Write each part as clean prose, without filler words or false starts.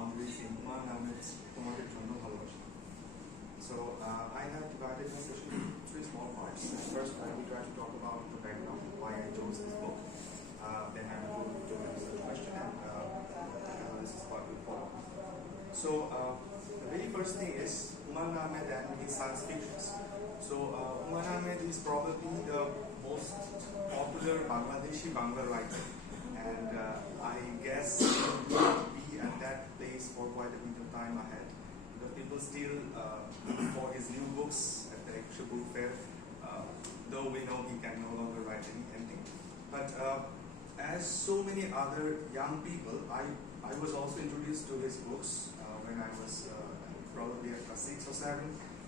boundaries in Humayun Ahmed's Tomader Jonno Valobasa. So I have divided my session into three small parts. First, I will try to talk about the background, why I chose this book. Then I will go to answer the question, and analysis part will follow. So the very first thing is Humayun Ahmed and his science fictions. So Humayun Ahmed is probably the most popular Bangladeshi Bangla writer, and I guess he will be at that place for quite a bit of time ahead. Because people still look for his new books at the extra book fair, though we know he can no longer write anything. But as so many other young people, I was also introduced to his books when I was probably at class 6 or 7.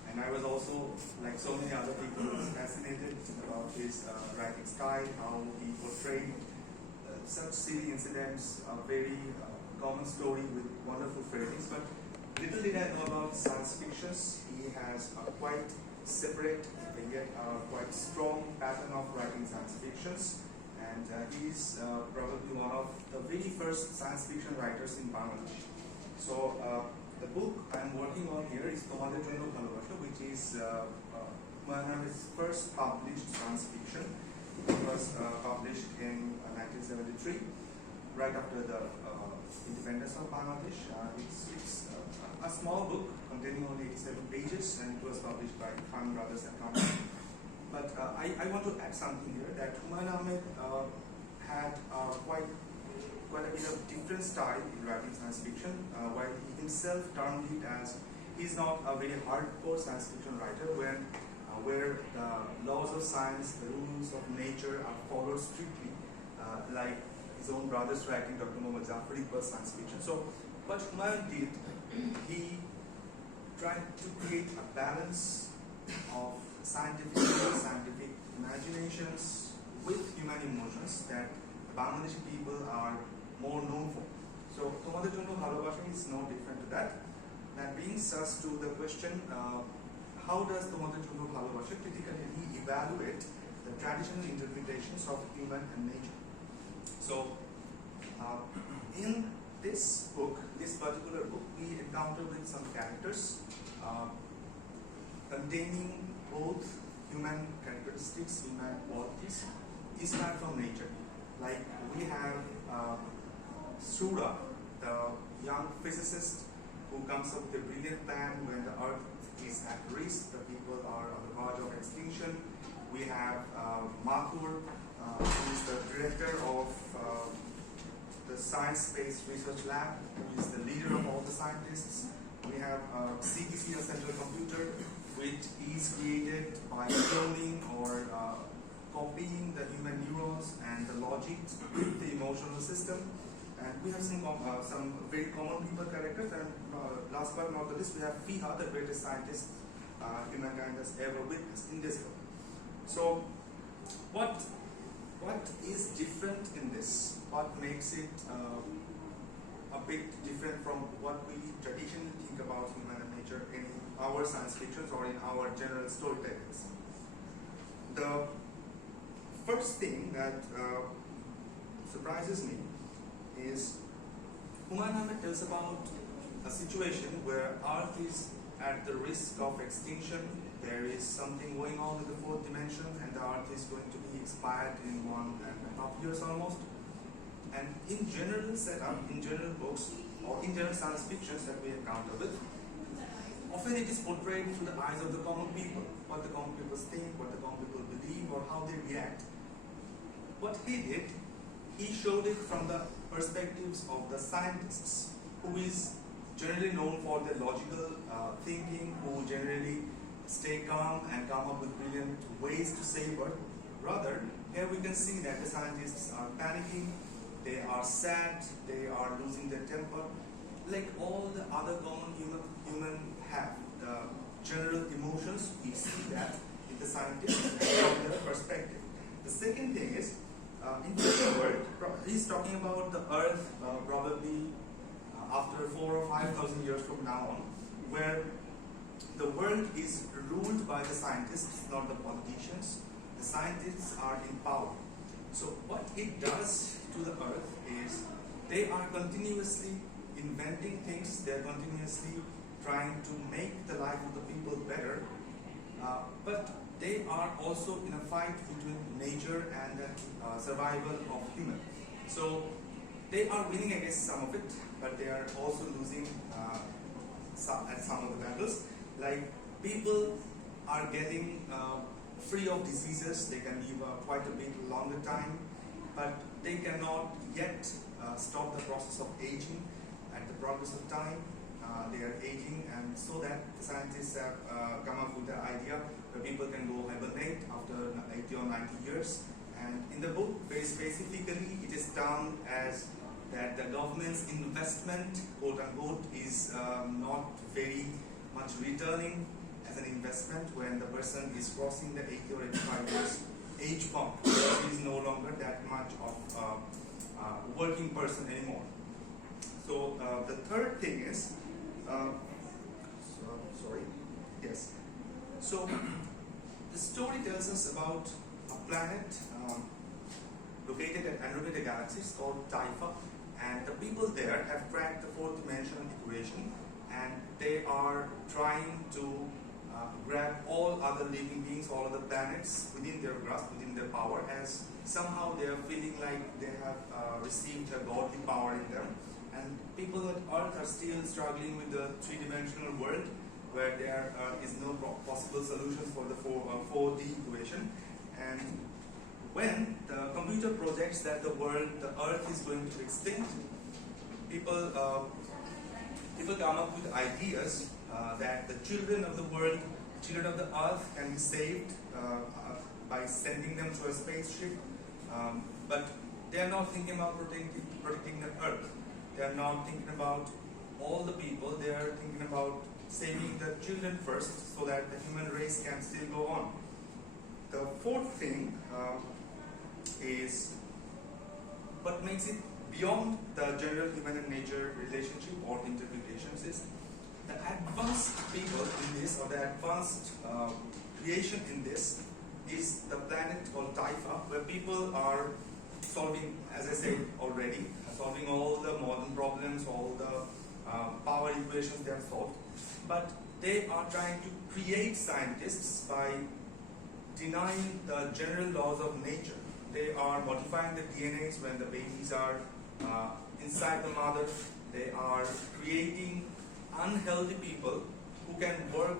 And I was also, like so many other people, fascinated about his writing style, how he portrayed such silly incidents, a very common story with wonderful phrasings. But little did I know about science fictions. He has a quite separate, yet quite strong pattern of writing science fictions. And he's probably one of the very first science fiction writers in Bangladesh. So the book I'm working on here is Tomader Jonno Valobasa, which is Humayun Ahmed's first published science fiction. It was published in 1973, right after the independence of Bangladesh. It's a small book containing only 87 pages, and it was published by Khan Brothers and Company. But I want to add something here, that Humayun Ahmed had quite a bit of different style in writing science fiction, while he himself termed it as he's not a very hardcore science fiction writer where the laws of science, the rules of nature are followed strictly, like his own brother's writing, Dr. Muhammad Jafari, was science fiction. So what Humayun did, he tried to create a balance of scientific imaginations with human emotions that the Bangladeshi people are more known for. So Tomader Jonno Valobasa is no different to that. That brings us to the question, how does Tomader Jonno Valobasa critically evaluate the traditional interpretations of human and nature? So in this book, this particular book, we encounter with some characters containing both human characteristics, human qualities, inspired from nature. Like we have Sura, the young physicist who comes up with a brilliant plan when the Earth is at risk, the people are on the verge of extinction. We have Mathur, who is the director of the Science Space Research Lab, who is the leader of all the scientists. We have CPC, a central computer, which is created by cloning or copying the human neurons and the logic with the emotional system. And we have some very common people characters, and last but not the least, we have Fiha, the greatest scientist humankind has ever witnessed in this world. So what is different in this? What makes it a bit different from what we traditionally think about human and nature in our science fictions or in our general storytellings? The first thing that surprises me is Humayun Ahmed tells about a situation where Earth is at the risk of extinction. There is something going on in the fourth dimension, and the Earth is going to be expired in 1.5 years almost. And in general setup, in general books, or in general science fictions that we encounter with, often it is portrayed through the eyes of the common people, what the common people think, what the common people believe, or how they react. What he did, he showed it from the perspectives of the scientists, who is generally known for their logical thinking, who generally stay calm and come up with brilliant ways to say, but rather, here we can see that the scientists are panicking, they are sad, they are losing their temper, like all the other common human have. The general emotions, we see that in the scientists and from their perspective. The second thing is, in the world, he's talking about the Earth probably after 4,000 or 5,000 years from now on, where the world is ruled by the scientists, not the politicians. The scientists are in power. So what it does to the Earth is they are continuously inventing things, they're continuously trying to make the life of the people better, but they are also in a fight between nature and the survival of human. So they are winning against some of it, but they are also losing at some of the battles. Like people are getting free of diseases, they can live quite a bit longer time, but they cannot yet stop the process of aging. At the progress of time, they are aging, and so that the scientists have come up with the idea where people can go hibernate after 80 or 90 years. And in the book, very specifically, it is termed as that the government's investment, quote unquote, is not very much returning as an investment when the person is crossing the 80 or 85 years age bump. He is no longer that much of a working person anymore. So the third thing is, So the story tells us about a planet located at Andromeda Galaxy called Taifa, and the people there have cracked the fourth dimensional equation, and they are trying to grab all other living beings, all other planets within their grasp, within their power, as somehow they are feeling like they have received a godly power in them. And people at Earth are still struggling with the three-dimensional world, where there is no possible solution for the 4D equation. And when the computer projects that the Earth is going to extinct, people come up with ideas that the children of the world, children of the Earth, can be saved by sending them to a spaceship. But they are not thinking about protecting the Earth. They are not thinking about all the people. They are thinking about saving the children first, so that the human race can still go on. The fourth thing is what makes it beyond the general human and nature relationship or interpretations is the advanced people in this, or the advanced creation in this, is the planet called Taifa, where people are solving, as I said already, solving all the modern problems, all the power equations they have solved. But they are trying to create scientists by denying the general laws of nature. They are modifying the DNAs when the babies are inside the mother. They are creating unhealthy people who can work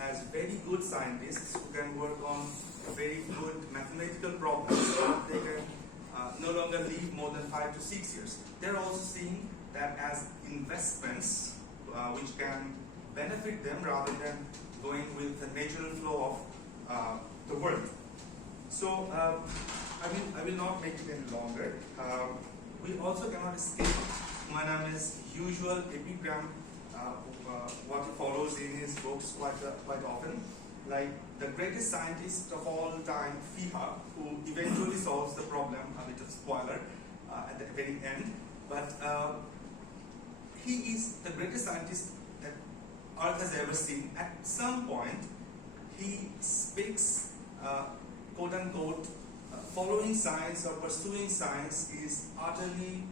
as very good scientists, who can work on very good mathematical problems, but they can no longer live more than 5 to 6 years. They're also seeing that as investments which can benefit them rather than going with the natural flow of the world. So I will not make it any longer. We also cannot escape Humayun Ahmed's usual epigram, what he follows in his books quite often. Like the greatest scientist of all time, Fiha, who eventually solves the problem, a bit of spoiler at the very end, but he is the greatest scientist that Earth has ever seen. At some point, he speaks, quote unquote, following science or pursuing science is utterly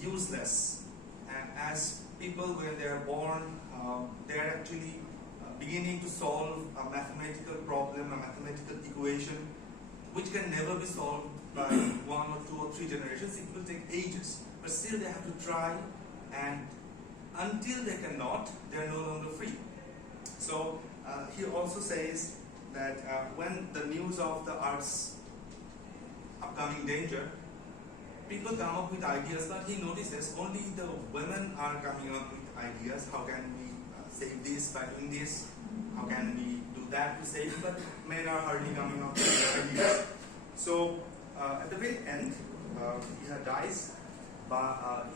useless. And as people, when they are born, they are actually beginning to solve a mathematical problem, a mathematical equation, which can never be solved by 1 or 2 or 3 generations. It will take ages, but still they have to try, and until they cannot, they are no longer free. So he also says that when the news of the Earth's upcoming danger, people come up with ideas, but he notices only the women are coming up with ideas. How can we save this by doing this? How can we do that to save? But men are hardly coming up with ideas. So at the very end, he dies.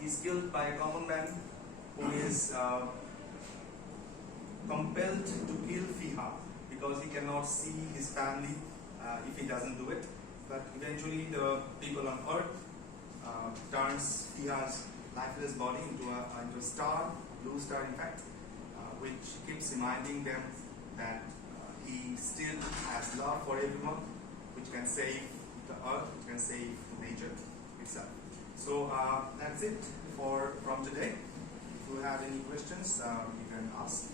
He's killed by a common man who is compelled to kill Fiha because he cannot see his family if he doesn't do it. But eventually, the people on Earth turns Fiha's lifeless body into a star, blue star in fact, which keeps reminding them that he still has love for everyone, which can save the Earth, which can save nature itself. So that's it from today. If you have any questions, you can ask.